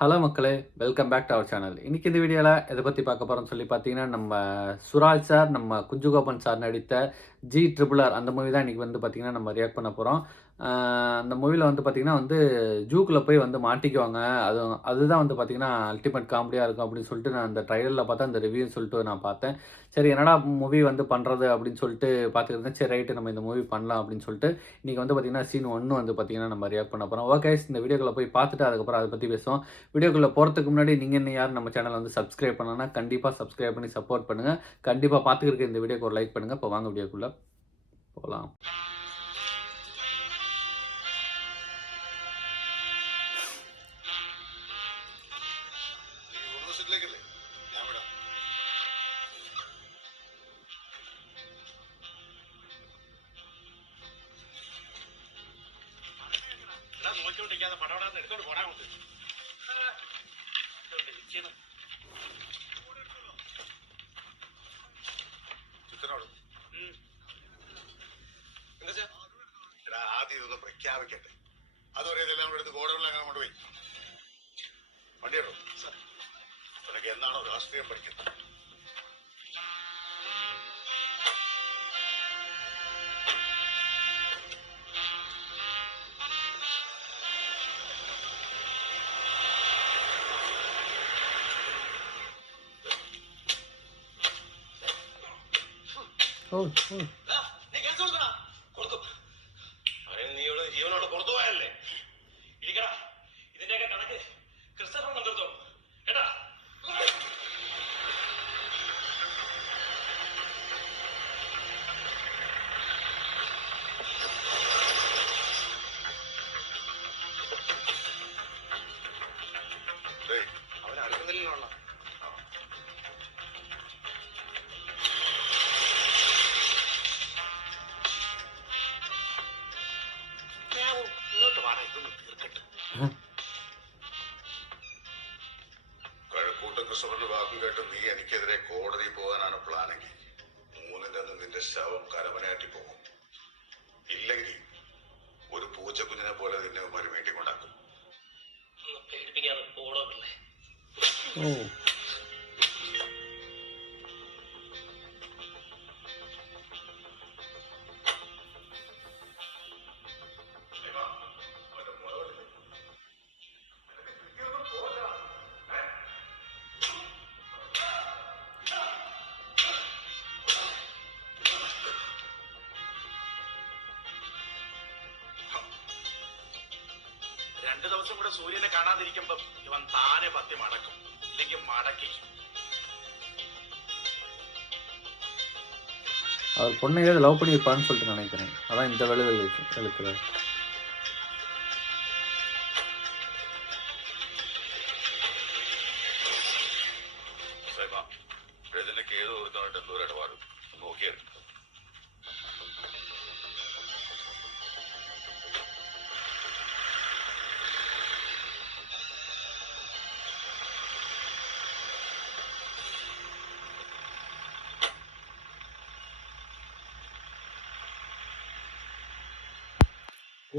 Hello மக்களே, welcome back to our channel. இன்னைக்கு இந்த வீடியோல எத பத்தி பார்க்க போறோம்னு சொல்லி பார்த்தீங்கன்னா, நம்ம சுராஜ் சார், நம்ம குஞ்சுகோபன் சார் நடித்த ஜி ட்ரிபிள் ஆர் அந்த மூவி தான் இன்னைக்கு வந்து பார்த்தீங்கன்னா, நம்ம ரியாக்ட் பண்ண போறோம். அந்த மூவில வந்து பார்த்தீங்கன்னா ஜூக்குள்ள போய் மாட்டிக்குவாங்க. அதுதான் வந்து பார்த்தீங்கன்னா, அல்டிமேட் காமெடியா இருக்கும் அப்படின்னு சொல்லிட்டு நான் அந்த ட்ரைலர்ல பார்த்தேன். அந்த ரிவ்யூன்னு சொல்லிட்டு நான் பார்த்தேன். சரி என்னடா மூவி வந்து பண்றது அப்படின்னு சொல்லிட்டு பார்த்துட்டு இருந்தேன். சரி ரைட் நம்ம இந்த மூவி பண்ணலாம் அப்படின்னு சொல்லிட்டு, இன்னைக்கு வந்து பார்த்தீங்கன்னா, சீன் 1 வந்து பார்த்தீங்கன்னா, நம்ம ரியாக்ட் பண்ண போறோம். ஓகே இந்த வீடியோக்குள்ள போய் பார்த்துட்டு அதுக்கப்புறம் அத பத்தி பேசுவோம். வீடியோக்குள்ள போறதுக்கு முன்னாடி நீங்க இன்னும் யாரும் நம்ம சேனலை வந்து சப்ஸ்கிரைப் பண்ணலன்னா, கண்டிப்பா சப்ஸ்கிரைப் பண்ணி சப்போர்ட் பண்ணுங்க. கண்டிப்பா பார்த்துட்டு இருக்க இந்த வீடியோக்கு ஒரு லைக் பண்ணுங்க. இப்போ வாங்க வீடியோக்குள்ள போலாம். നോക്കിക്കൊണ്ടിരിക്കാതെ പടപടാന്ന് എടുത്തോണ്ട് പോടാ കൊണ്ട് ചുറ്റനോട് എന്താ ആദ്യം ഇതൊന്ന് പ്രഖ്യാപിക്കട്ടെ. അതുവരെ ഇതെല്ലാം കൂടെ എടുത്ത് ഗോഡൌണിൽ അങ്ങനെ കൊണ്ടുപോയി വണ്ടിയിടോ. നിനക്ക് എന്നാണോ രാഷ്ട്രീയം പഠിക്കുന്നത്? നീ കേസ് കൊടുക്കണ കൊടുക്കും. അവനെ നീ ഇവിടെ ജീവനോട് പുറത്തു പോയല്ലേ ഇരിക്കടാ. ഇതിന്റെയൊക്കെ കണക്ക് ക്രിസ്തഫർ കൊണ്ടിരുത്തോ കേട്ടാ. അവൻ അറിയുന്നില്ല. കഴക്കൂട്ടം കൃഷ്ണന്റെ വാക്കും കേട്ട് നീ എനിക്കെതിരെ കോടതി പോകാനാണ് പ്ലാനെങ്കിൽ മൂന്നിന്റെ അന്ന് നിന്റെ ശവം കരമനയാറ്റി പോകും. ഇല്ലെങ്കിൽ ഒരു പൂച്ചക്കുഞ്ഞിനെ പോലെ നിന്നെ ഒരു മീറ്റിംഗ് ഉണ്ടാക്കും. പേടിപ്പിക്കാതെ പോടോല്ലേ. രണ്ടു ദിവസം കൂടെ സൂര്യനെ കാണാതിരിക്കുമ്പോ ഇവൻ താനെ പത്തി മടക്കും, ഇല്ലെങ്കിൽ മടക്കി. அவர் பொண்ணையாவது லவ் பண்ணியிருப்பான்னு சொல்லிட்டு நினைக்கிறேன். அதான் இந்த வேலைகள் எழுக்கிறார். രജനക്ക് ഏതോ ഒരുത്തമായിട്ട് എന്തോ ഒരു ഇടപാട് നോക്കിയായിരുന്നു.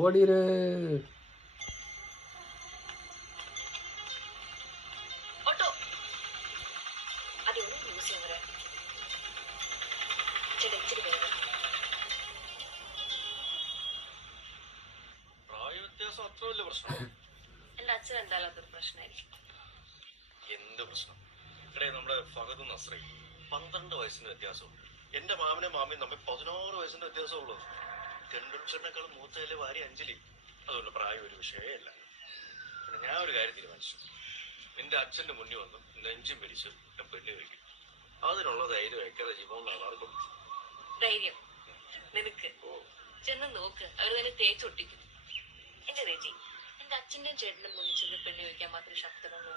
ஓடிரு. പ്രായവ്യത്യാസം അത്ര വലിയ പ്രശ്നം. എന്റെ അച്ഛൻ എന്തായാലും അതൊരു പ്രശ്നമായിരിക്കും. എന്ത് പ്രശ്നം? ഇടേ നമ്മുടെ ഫഹദും നസ്രീ 12 വയസ്സിന്റെ വ്യത്യാസവും എന്റെ മാമനും മാമിയും തമ്മിൽ 16 വയസ്സിന്റെ വ്യത്യാസമുള്ളൂ. ഗണ്ടൻചേട്ടനേക്കാളും മൂത്തയിലെ ഭാര്യ അഞ്ജലി. അതുകൊണ്ട് പ്രായം ഒരു വിഷയമല്ല. പിന്നെ ഞാൻ ഒരു കാര്യം തീരുമാനിച്ചു. നിന്റെ അച്ഛന്റെ മുന്നിൽ വന്ന് നെഞ്ചും പിരിച്ച് ഞാൻ പെണ്ണി വയ്ക്കും. അതിനുള്ള ധൈര്യം വെക്കാതെ ജീവൻ ആർക്കും. ധൈര്യം നിനക്ക് ചെന്ന് നോക്ക്, അവർ തന്നെ തേച്ചൊട്ടിക്കും. എന്റെ രജി, എന്റെ അച്ഛന്റെ ചേട്ടന്റെ മുന്നിൽ ചെന്ന് പെണ്ണി വയ്ക്കാൻ മാത്രം ശക്തനൊന്നും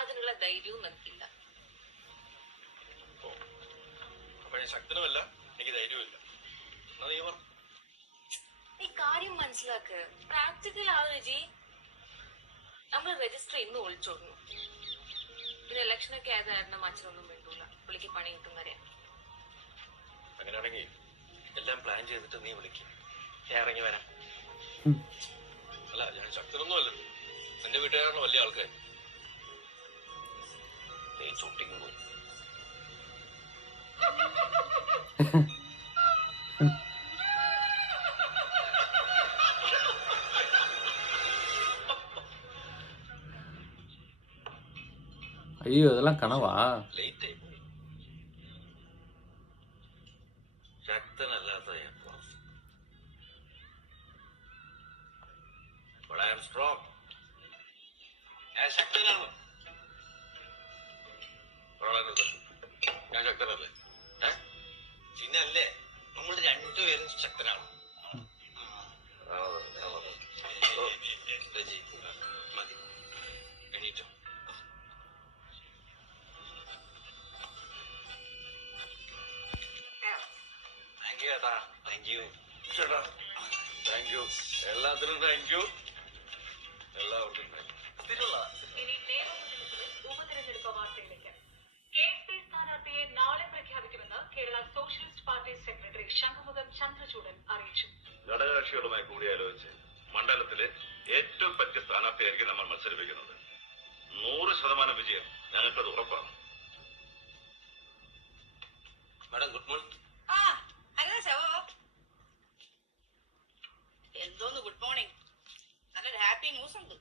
അതിനുള്ള ധൈര്യവും നമുക്കില്ല. അപ്പൊ ഞാൻ ശക്തനുമല്ല, എനിക്ക് ധൈര്യവുമില്ല. എന്നാ നീ പറഞ്ഞു. നീ കാര്യം മനസ്സിലാക്ക്, പ്രാക്ടിക്കൽ ആവ് രജി. നമ്മൾ രജിസ്റ്റർ ഇന്ന് ഒളിച്ചോടുന്നു. പിന്നെ ഇലക്ഷനൊക്കെ ആയത് കാരണം അച്ഛനൊന്നും വേണ്ടൂല. പുള്ളിക്ക് പണി കിട്ടും വരെ. അങ്ങനെയാണെങ്കിൽ എല്ലാം പ്ലാൻ ചെയ്തിട്ട് നീ വിളിക്കും, ഞാൻ ഇറങ്ങി വരാം. അല്ല ഞാൻ ശക്തനൊന്നും അല്ലല്ലോ, എന്റെ വീട്ടുകാരുടെ വലിയ ആൾക്കാർ ചൊട്ടിക്കുന്നു. ஐயோ இதெல்லாம் கனவா? ലേറ്റ് ആയി പോയി. ശക്തനല്ലാത്ത ഞാൻ സ്ട്രോങ്. ഞാൻ ശക്തനാണ്. ഞാൻ ശക്തനല്ലേ? പിന്നെ അല്ലേ നമ്മൾ രണ്ടുപേരും ശക്തനാണ്. രജി മതി എണീറ്റോ. താങ്ക് യു ചേട്ടാ. താങ്ക് യു ചേട്ടാ. Thank you. എല്ലാത്തിനും താങ്ക് യു. എല്ലാവർക്കും താങ്ക് യു. ഇനി ഉപതെരഞ്ഞെടുപ്പ് വാർത്തയിലേക്ക്. KSP സ്ഥാനാർത്ഥിയെ നാളെ പ്രഖ്യാപിക്കുമെന്ന് Kerala socialist party secretary Shankhumukham Chandrachoodan അറിയിച്ചു. ഘടകകക്ഷികളുമായി കൂടിയാലോചിച്ച് മണ്ഡലത്തിലെ ഏറ്റവും പറ്റിയ സ്ഥാനാർത്ഥിയായിരിക്കും നമ്മൾ മത്സരിപ്പിക്കുന്നത്. 100% വിജയം ഞങ്ങൾക്കത് ഉറപ്പാണ്. Madam good morning. എന്തോന്ന് ഗുഡ് മോർണിംഗ്? നല്ലൊരു ഹാപ്പി ന്യൂസ് ഉണ്ട്.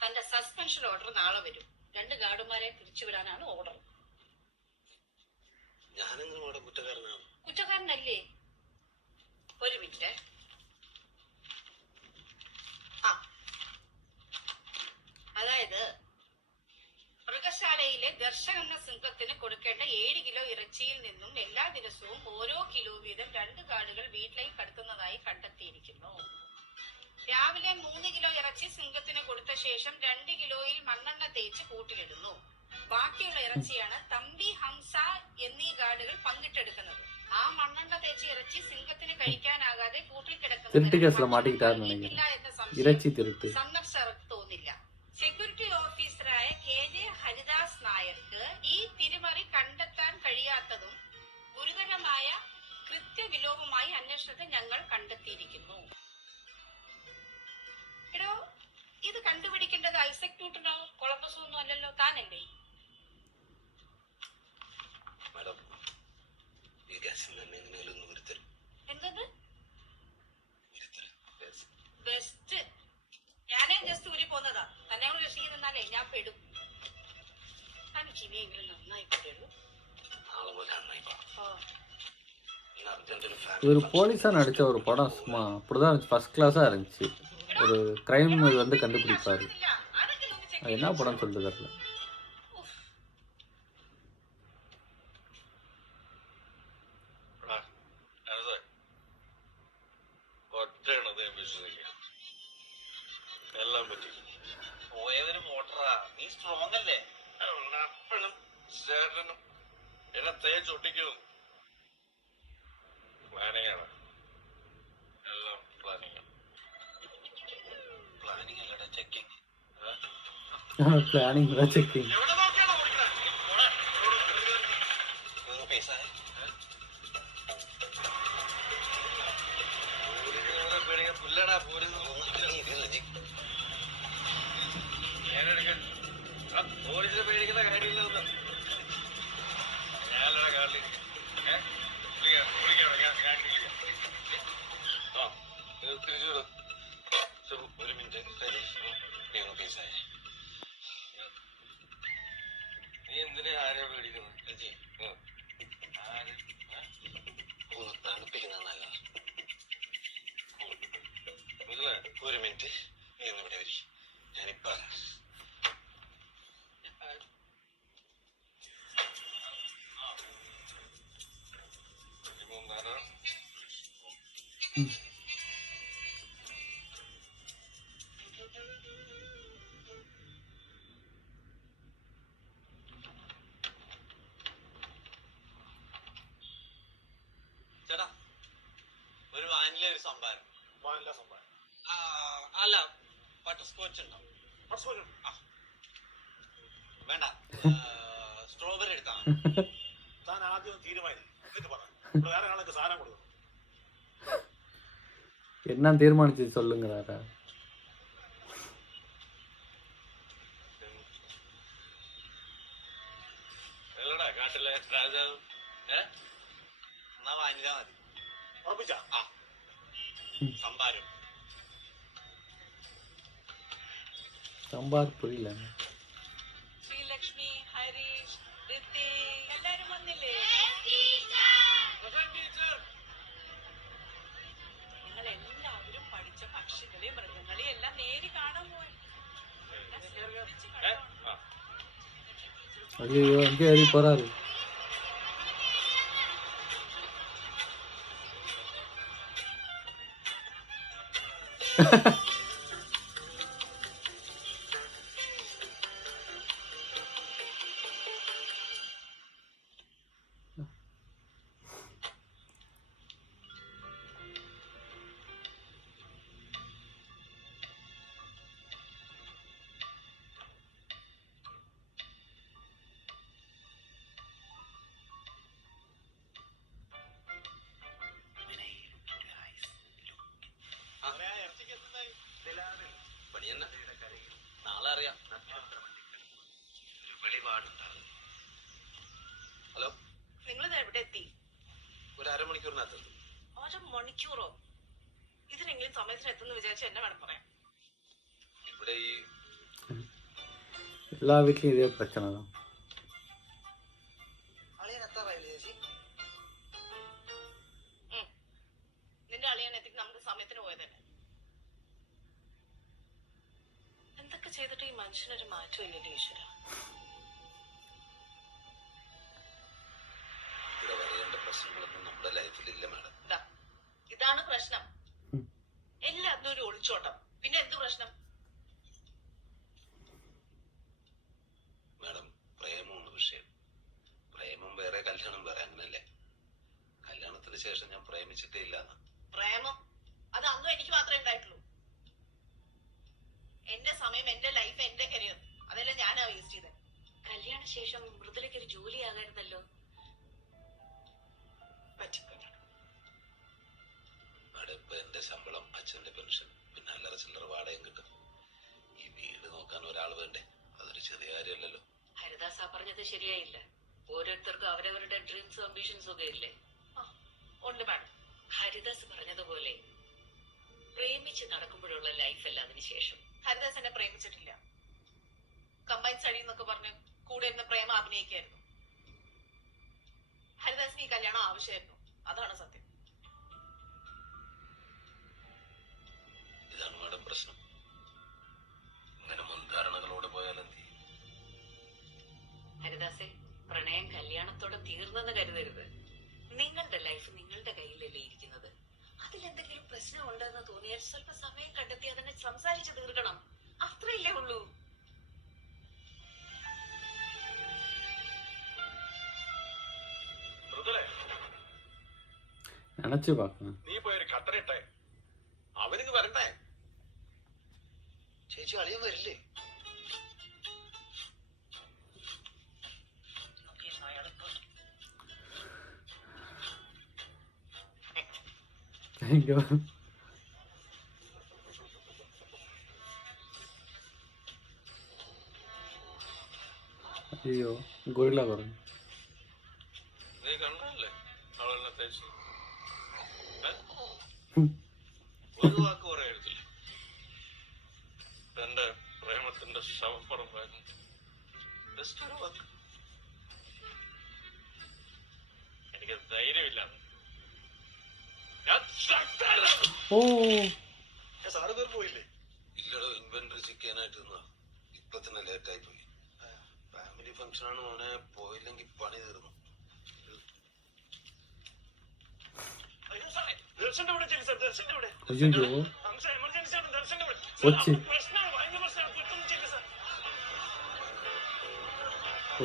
തന്റെ സസ്പെൻഷൻ ഓർഡർ നാളെ വരും. 2 ഗാർഡുമാരെ തിരിച്ചുവിടാനാണ് ഓർഡർ. ഞാനെങ്ങനെ മാഡം കുറ്റക്കാരനാണ്? കുറ്റക്കാരനല്ലേ? ഒരു മിനിറ്റ്. അതായത് മൃഗശാലയിലെ ദർശകന്ന സിംഹത്തിന് കൊടുക്കേണ്ട 7 കിലോ ഇറച്ചിയിൽ നിന്നും എല്ലാ ദിവസവും ഓരോ കിലോ വീതം 2 ഗാർഡുകൾ വീട്ടിലേക്ക് കടത്തുന്നതായി കണ്ടെത്തിയിരിക്കുന്നു. രാവിലെ 3 കിലോ ഇറച്ചി സിംഹത്തിന് കൊടുത്ത ശേഷം 2 കിലോയിൽ മണ്ണെണ്ണ തേച്ച് കൂട്ടിലിടുന്നു. ബാക്കിയുള്ള ഇറച്ചിയാണ് തമ്പി, ഹംസ എന്നീ ഗാർഡുകൾ പങ്കിട്ടെടുക്കുന്നത്. ആ മണ്ണെണ്ണ തേച്ച് ഇറച്ചി സിംഹത്തിന് കഴിക്കാനാകാതെ കൂട്ടിൽ திருட்டு கேஸ்ல மாட்டிக்கிட்டாருன்னு நினைக்கிறேன். இறைச்சி திருட்டு. സന്ദർശകർക്ക് തോന്നില്ല. സെക്യൂരിറ്റി ഓഫീസറായ KJ ഹരിദാസ് നായർക്ക് ഈ തിരിമറി കണ്ടെത്താൻ കഴിയാത്തതും ഗുരുതരമായ കൃത്യവിലോപമായി അന്വേഷണത്തിൽ ഞങ്ങൾ കണ്ടെത്തിയിരിക്കുന്നു. എടോ, ഇത് കണ്ടുപിടിക്കേണ്ടത് ഐസക് ന്യൂട്ടനോ കൊളംബസോ ഒന്നും അല്ലല്ലോ, താനല്ലേ? മാഡം ഈ ഗ്യാസിൽ തന്നെ എങ്ങനെയൊന്ന് വരുത്തരും. എന്തത് ബെസ്റ്റ്? ഞാനേ ജസ്റ്റ് ഊരി പോന്നതാ. തന്നെ കൂടെ രക്ഷിക്ക് നിന്നാലേ ഞാൻ പെടും. തനിക്ക് ഇനിയെങ്കിലും നന്നായി പെടുള്ളൂ. നാളെ പോലെ നന്നായി ஒரு போலீஸா நடிச்ச ஒரு படம் சும்மா அப்படிதான் இருந்துச்சு. ஃபர்ஸ்ட் கிளாஸா இருந்துச்சு. ஒரு கிரைம் இது வந்து கண்டுபிடிப்பாரு. அது என்ன படம் சொல்றது தெரியல. എല്ലാം പറ്റി പോയവര് മോട്ടറാ. നീ സ്ട്രോങ് അല്ലേ? അപ്പോഴും ചേട്ടനും എന്നെ തേച്ചൊട്ടിക്കും. പ്ലാനിങ് ആണ്. എല്ലാം പ്ലാനിങ് ആണ്. പ്ലാനിങ് അല്ലടാ, ചെക്കിങ്. பிளானிங் தான் செக்கிங். എവിടെ നോക്കിയാണോ ഓടിക്കണേ? പൈസ പേടിക്കാൻ പുല്ലടാ പോരുന്നു. പോലീസിനെ പേടിക്കുന്ന കാര്യമില്ല. ഞാനല്ലടാ കാറിലിരിക്കും. തിരിച്ചു ഒരു മിനിറ്റ്. നീ എന്തിനാ ആരെയാ പേടിക്കുന്നത്? ഒന്ന് തണുപ്പിക്കുന്ന നല്ലതാ. ഒരു മിനിറ്റ്, നീ ഒന്ന് ഇവിടെ വരി. ഞാനിപ്പ ചേട്ടാ ഒരു വാനിലെ ഒരു സംഭാരം. വാനില സംഭാരം അല്ല, ബട്ടർ സ്കോച്ച് ഉണ്ടോ? വേണ്ട, സ്ട്രോബെറി എടുത്താ. താൻ ആദ്യം തീരുമാനിച്ചു വേറെ ആൾക്ക് സാധനം കൊടുക്കും. என்ன தீர்மானிச்சு சொல்லுங்கிறாரா? ആരാടാ കാട്ടിലെ രാജാവ്? എന്നാ വാങ്ങിച്ചാ മതി. ഉറപ്പിച്ചാ? ആ സംഭാരം. സാമ്പാർ പുരിയില്ല. ശ്രീലക്ഷ്മി, ഹരീഷ്, ഋത്തിക് എല്ലാരും വന്നില്ലേ? നിങ്ങൾ എല്ലാവരും പഠിച്ച പക്ഷികളെയും മൃഗങ്ങളെയും എല്ലാം നേരി കാണാൻ പോയി. ஐயோ எங்கே ஏறி போறாரு? നാളെ അറിയാം. ഒരു വെളിപാടുണ്ടാകും. ഹലോ, നിങ്ങൾ എവിടെ എത്തി? ഒരു അരമണിക്കൂറിനകത്ത്. 1 മണിക്കൂറോ? ഇതിനെങ്കിലും സമയത്തിന് എത്തുന്ന വിചാരിച്ച എന്നെ വേണം പറയാം. ഇവിടെ ഈ எல்லா வீட்லயும் இதே பிரச்சனை தான். നിന്റെ അളിയൻ എത്തിക്ക് നമുക്ക് സമയത്തിന് പോയതന്നെ. എന്തൊക്കെ ചെയ്തിട്ട് ഈ മനുഷ്യനൊരു മാറ്റമില്ലല്ലോ ഈശ്വര. ഇവിടെ വരേണ്ട പ്രശ്നങ്ങളൊന്നും നമ്മുടെ ലൈഫിലില്ല മാഡം. ഇതാണ് പ്രശ്നം. എല്ലാത്തിനും ഒരു ഒളിച്ചോട്ടം. പിന്നെ എന്ത് പ്രശ്നം? മാഡം, പ്രേമമാണ് വിഷയം. പ്രേമം വേറെ, കല്യാണം വേറെ, അങ്ങനല്ലേ? കല്യാണത്തിന് ശേഷം ഞാൻ പ്രേമിച്ചിട്ടേ ഇല്ലാന്ന്. പ്രേമം അത് അന്നും എനിക്ക് മാത്രമേ ഉണ്ടായിട്ടുള്ളൂ. എന്റെ സമയം, എന്റെ ലൈഫ്, എന്റെ കരിയർ, അതെല്ലാം ഞാനാ വേസ്റ്റ് ചെയ്തത്. കല്യാണ ശേഷം മൃദുലയ്ക്ക് ഒരു ജോലി ആകായിരുന്നല്ലോ. മാഡം, ഇപ്പൊ എന്റെ ശമ്പളം, അച്ഛന്റെ പെൻഷൻ, പിന്നെ അല്ലറ ചില്ലറ വാടകയും കിട്ടും. ഈ വീട് നോക്കാൻ ഒരാൾ വേണ്ടേ? അതൊരു ചെറിയ കാര്യമല്ലല്ലോ. ഹരിദാസ് ആ പറഞ്ഞത് ശരിയായില്ല. ഓരോരുത്തർക്കും അവരവരുടെ ഡ്രീംസും അംബിഷൻസും ഒക്കെ ഇല്ലേ? ഉണ്ട് മാഡം. ഹരിദാസ് പറഞ്ഞതുപോലെ പ്രേമിച്ച് നടക്കുമ്പോഴുള്ള ലൈഫ് അല്ല അതിനുശേഷം. ഹരിദാസ് എന്നെ പ്രേമിച്ചിട്ടില്ല. കമ്പൈൻ സ്റ്റഡി എന്നൊക്കെ പറഞ്ഞ് കൂടെ ഇരുന്ന് പ്രേമ അഭിനയിക്കായിരുന്നു. ഹരിദാസിന് ഈ കല്യാണം ആവശ്യമായിരുന്നു. അതാണ് സത്യം. ഇതാണ് മാഡം പ്രശ്നം. ഇങ്ങനെ മുൻധാരണകളോട് പോയാൽ എന്ത് ചെയ്യും? ഹരിദാസെ, പ്രണയം കല്യാണത്തോടെ തീർന്നെന്ന് കരുതരുത്. നിങ്ങളുടെ ലൈഫ് നിങ്ങളുടെ കയ്യിലല്ലേ ഇരിക്കുന്നത്. അതിലെന്തെങ്കിലും പ്രശ്നമുണ്ടെന്ന് തോന്നിയാൽ സ്വല്പ സമയം കണ്ടെത്തി അതിനെ സംസാരിച്ച് തീർക്കണം. അത്രയില്ലേ ഉള്ളൂ. நினைச்சு பார்க்கணும். നീ പോയൊരു കട്ടറിട്ടെ, അവനിങ്ങ് വരണ്ടേ? ചേച്ചി, അളിയൻ വരില്ലേ? இங்க வா. ஐயோ ഗോറില്ല പറഞ്ഞു. നീ കണ്ടല്ലേ അവളെന്നെ തേച്ച്? ഒരു വാക്ക് പറയരുതില്ല. എന്റെ പ്രേമത്തിന്റെ ശവപ്പുറമായിരുന്നു. ജസ്റ്റ് ഒരു വാക്ക്. എനിക്ക് ധൈര്യമില്ല. ഓ സാറ് പേർ പോയില്ലേ? ഇല്ലടോ, ഇൻവെന്ററി ചിക്കാനായിട്ട് നിന്നാ. ഇപ്പൊ തന്നെ ലേറ്റായി പോയി. ഫാമിലി ഫംഗ്ഷൻ ആണ് മോനെ, പോയില്ലെങ്കിൽ പണി തീർന്നു. അയ്യോ ഒച്ചി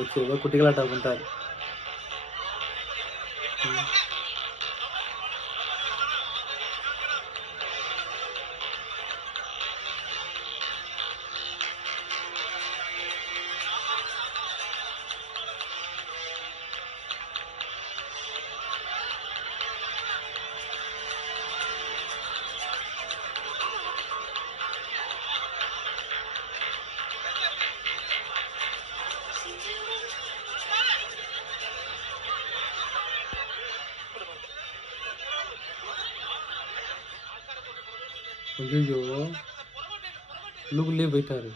ഒച്ചി ഏതോ കുട്ടികളായിട്ടാ കൊണ്ടാൽ. ஐயோ உள்ளுக்குள்ளேயே போயிட்டாரு.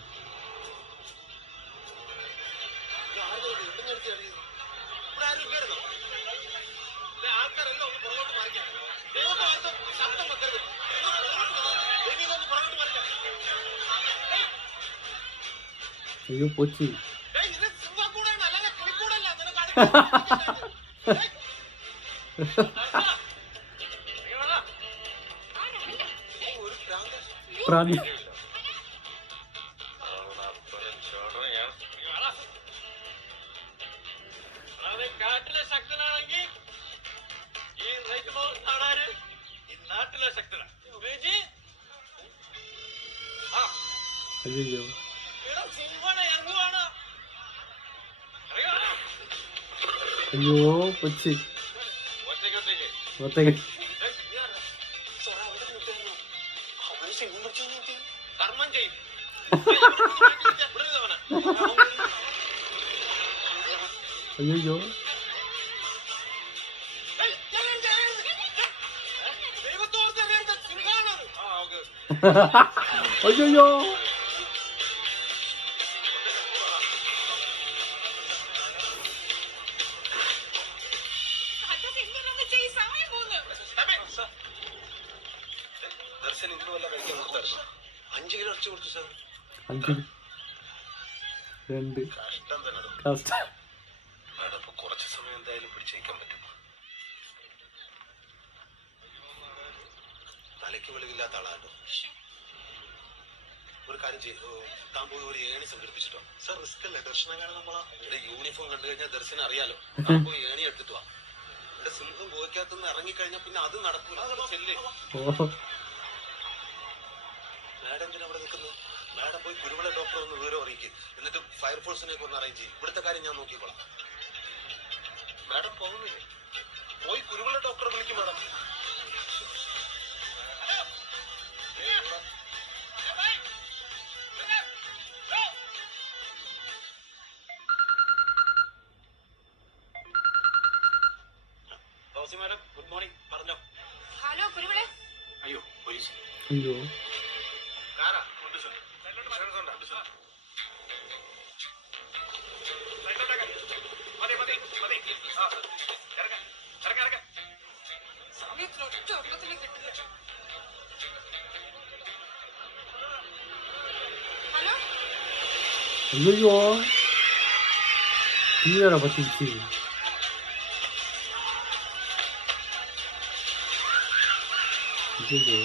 ஐயோ போச்சு. പ്രാണി കാട്ടിലെ ശക്തനാണെങ്കിൽ ഈ നാടാര് ഈ നാട്ടിലെ ശക്തനാ. ஐயோ ஐயோ போச்சு. ஒத்தகை കർമ്മം ചെയ്യും. ஐயோ ஐயோ ദർശൻ ഇന്ന് വല്ല കഴിക്കാൻ കൊടുത്തായിരുന്നു. 5 കിലോ ഇറച്ചി കൊടുത്തു സാർ. 5 2 കഷ്ടം തന്നെ. കഷ്ടം. മാഡം ഇപ്പൊ കുറച്ച് സമയം എന്തായാലും പിടിച്ചേക്കാൻ പറ്റും. തലയ്ക്ക് വെളിവില്ലാത്ത ആളാട്ടോ. ഒരു കാര്യം ചെയ്തു, താൻ പോയി ഒരു ഏണി സംഘടിപ്പിച്ചിട്ടോ. സാർ റിസ്ക് അല്ലേ? ദർശനം നമ്മളാ ഇവിടെ യൂണിഫോം കണ്ടു കഴിഞ്ഞാൽ ദർശനം അറിയാലോ. താൻ പോയി ഏണി എടുത്തിട്ട് വാ. ഇവിടെ സിംഹം ഗോവയ്ക്കകത്തുനിന്ന് ഇറങ്ങിക്കഴിഞ്ഞാൽ പിന്നെ അത് നടക്കൂല. ചെല്ലേ ഓ മാഡം എന്തിനാ അവിടെ നിൽക്കുന്നത്? മാഡം പോയി കുരുവിള ഡോക്ടർ ഒന്ന് വിവരം അറിയിക്കും. എന്നിട്ട് ഫയർഫോഴ്സിനെ ഒന്ന് അറേഞ്ച് ചെയ്യും. ഇവിടുത്തെ കാര്യം ഞാൻ നോക്കിക്കോളാം. മാഡം പോകുന്നില്ലേ? പോയി കുരുവിള ഡോക്ടറെ വിളിക്കും മാഡം. Madam good morning. പറഞ്ഞോ. ഹലോ കുരുവിളെ. അയ്യോ പോലീസ്. ஐயோ കാറാ ഉണ്ട് സാർ. ഇൻഷുറൻസ് ഉണ്ടോ? മതി മതി മതി. ഇറങ്ങ ഇറങ്ങ ഇറങ്ങ. സമയത്തിന് ഒറ്റ ഒട്ടത്തിന് കിട്ടില്ല. ഹലോ ஐயோ தீவிர பத்திச்சு. ஐயோ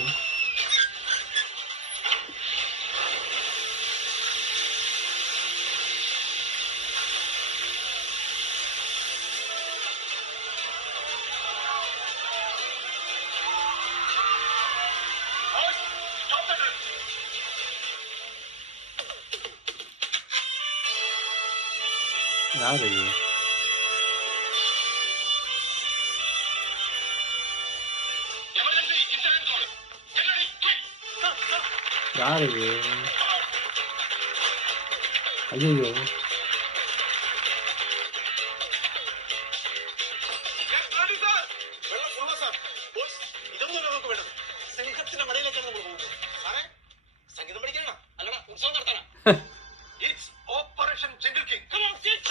யார் இது? யார் இது? ஐயோ ഇതൊന്നും നമുക്ക് വേണ്ടത്. സിംഹത്തിന്റെ മടയിലേക്കാണ് നമ്മൾ പോകുന്നത്. സാറേ സംഗീതം പഠിക്കണം അല്ലടാ ഉത്സവം നടത്തണം. It's operation jungle king. Come on sit.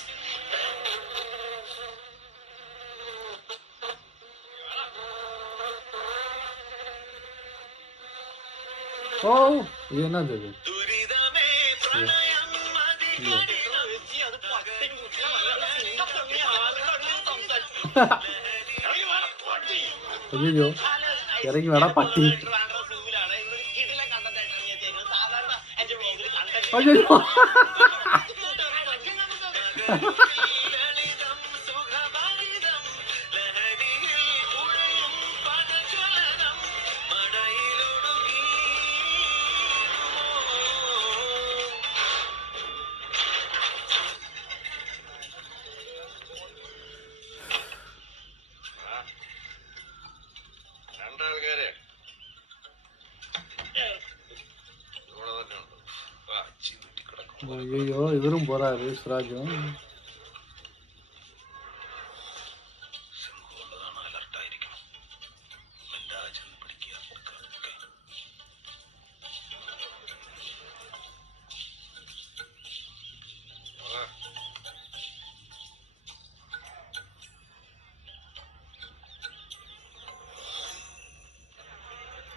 ஓ இது என்னது இது? ദുരിതമേ പ്രണയം മതികടി. അത് പട്ടിണി കുട്ടികളല്ല. സിംഹത്തിന്റെ ആളുകളാണ് സംസാരിച്ചത്. ஐயோ இறங்கி வேடா பட்டி. ஐயோ രണ്ടാൾക്കാരെ ഇവിടെ തന്നെ ഉണ്ട്. ചീവിട്ടി കിടക്കും. ஐயோ இவரும் போறாரு சுராஜும். സിംഹമുള്ളതാണ്, അലർട്ടായിരിക്കണം. മെന്റാജൻ പിടിക്കുക.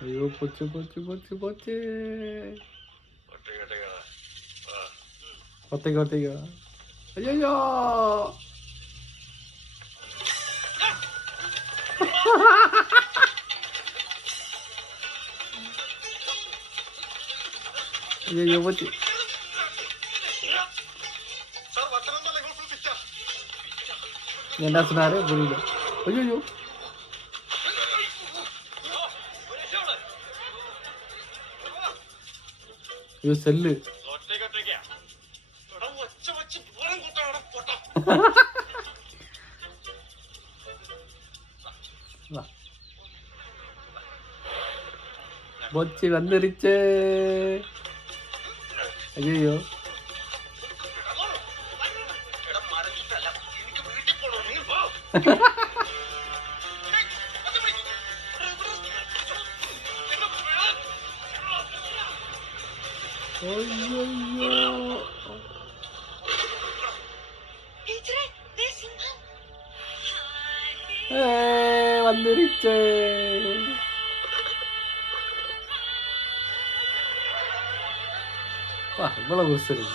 ஐயோ போச்சு போச்சு போச்சு போச்சு. ഒറ്റയ്ക്ക് ஒத்தைக்கு ஒத்தைக்கு. ஐயோ ஐயோ போச்சு. സാർ വത്തനം നിങ്ങൾ ഫുൾ ഫിറ്റാ. என்ன சொன்னாரு புரியல. ஐயோ ஐயோ செல்லு. ഒറ്റയ്ക്ക് എടാ ഒച്ച വെച്ച് ദൂരം കൂട്ടാണ് പൊട്ടാ. போச்சு வந்துருச்சு. ஐயோ എടാ മരച്ചിട്ടല്ല എനിക്ക് വീട്ടിൽ പോണോ നീ പോ. ஐயோ ടീച്ചറെ ദേ സിംഹം. வந்துருச்சு. இவ்வளவு சரி.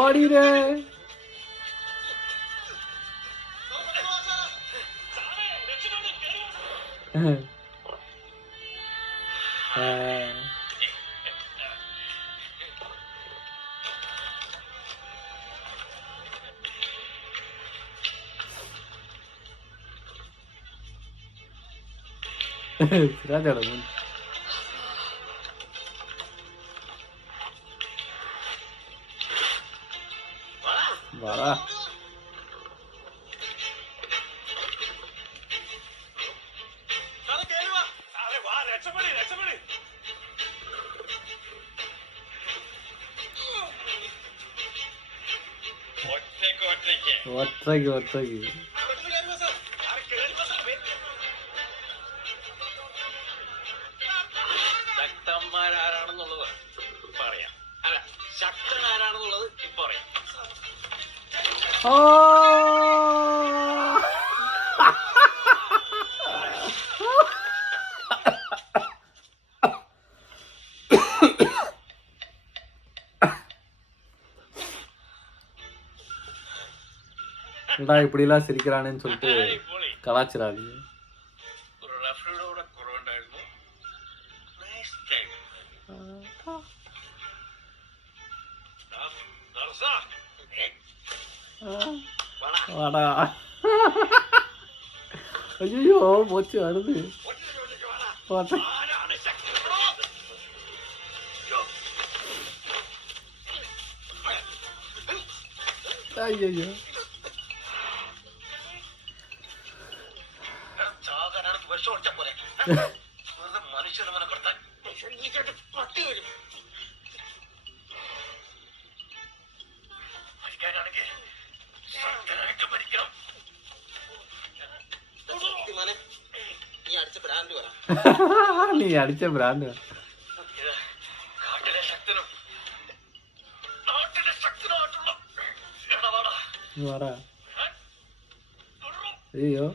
ஓடிடு. ராஜாடா வாடா. സാറേ കേറി വാ. സാറേ വാ രക്ഷപ്പെടി രക്ഷപ്പെടി. ഒറ്റയ്ക്ക് ஒற்றைக்கு ஒற்றைக்கு. പെട്ടെന്ന് കേറി വാ സാർ. സാറേ കേറി വാ സാർ. ശക്തന്മാരാരാണെന്നുള്ളത് പറയാം. അല്ല ശക്തൻ ആരാണെന്നുള്ളത് ഇപ്പൊ പറയാം. ஓ இப்படிலாம் சிரிக்கிறானேன்னு சொல்லிட்டு പൊളി. கலாச்சிராதீங்க. ഒരു റഫറിയുടെ കൂടെ കുറവുണ്ടായിരുന്നു. Nice time. നർസാ. வாடா. ஐயோ போச்சு அழுது. ഒറ്റയ്ക്ക് വാടാ. பார்த்தா ആരാണ് ശക്തൻ? ஐயோ ചാകാനാണ് വിഷം ഒഴിച്ച പോലെ മനുഷ്യനെ മനപ്പെടുത്താൻ പട്ടി വരും. മരിക്കാനാണെങ്കിൽ ശക്തനായിട്ട് മരിക്കണം. നീ അടിച്ച ബ്രാൻഡ് പറ. நீ அடிச்ச பிராண்டு. ഇത് കാട്ടിലെ ശക്തനും നാട്ടിലെ ശക്തനുമായിട്ടുള്ള ഇടപാടാ. வாடா. ஐயோ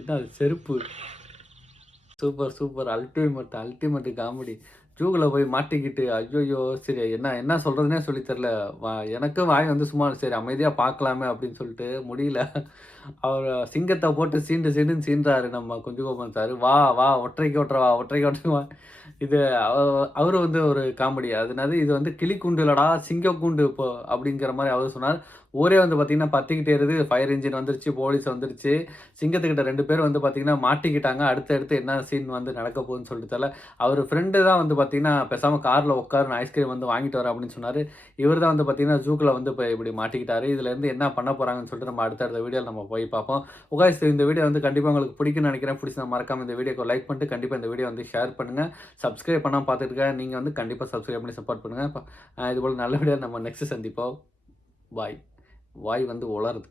என்ன அது செருப்பு. Super super ultimate comedy. ஜூவில் போய் மாட்டிக்கிட்டு ஐயோயோ சரி என்ன சொல்கிறதுனே சொல்லி தெரில. எனக்கும் வாய் வந்து சும்மா சரி அமைதியாக பார்க்கலாமே அப்படின்னு சொல்லிட்டு முடியல. அவர் சிங்கத்தை போட்டு சீண்டுன்னு சீன்றாரு நம்ம குஞ்சுகோபன் சார். வா வா ஒற்றைக்கு வா. இது அவர் வந்து ஒரு காமெடி. அதனால இது வந்து கிளி கூண்டு இல்லடா சிங்க கூண்டு இப்போ அப்படிங்கிற மாதிரி அவர் சொன்னார். ஊரே வந்து பார்த்திங்கன்னா பற்றிக்கிட்டே இருக்குது. ஃபயர் இன்ஜின் வந்துருச்சு, போலீஸ் வந்துருச்சு. சிங்கத்துக்கிட்ட 2 பேர் வந்து பார்த்திங்கன்னா மாட்டிக்கிட்டாங்க. அடுத்து என்ன சீன் வந்து நடக்க போகுதுன்னு சொல்லிட்டு தெரியல. அவர் ஃப்ரெண்டு தான் வந்து பார்த்திங்கன்னா பேசாமல் காரில் உட்காருன்னு ஐஸ்கிரீம் வந்து வாங்கிட்டு வர அப்படின்னு சொன்னார். இவர் தான் வந்து பார்த்திங்கன்னா ஜூக்கில் வந்து இப்போ இப்படி மாட்டிக்கிட்டாரு. இதுலேருந்து என்ன பண்ண போகிறாங்கன்னு சொல்லிட்டு நம்ம அடுத்த வீடியோவில் நம்ம போய் பார்ப்போம். உகாய்ஸ் இந்த வீடியோ வந்து கண்டிப்பாக உங்களுக்கு பிடிக்கும்னு நினைக்கிறேன். பிடிச்சி மறக்காமல் இந்த வீடியோக்கு லைக் பண்ணிட்டு கண்டிப்பாக இந்த வீடியோ வந்து ஷேர் பண்ணுங்கள். சப்ஸ்கிரைப் பண்ணால் பார்த்துட்டு இருக்க நீங்கள் வந்து கண்டிப்பாக சப்ஸ்கிரைப் பண்ணி சப்போர்ட் பண்ணுங்கள். இதுபோல் நல்ல வீடியோ நம்ம நெக்ஸ்ட் சந்திப்போம். பாய். வாய் வந்து உளருது.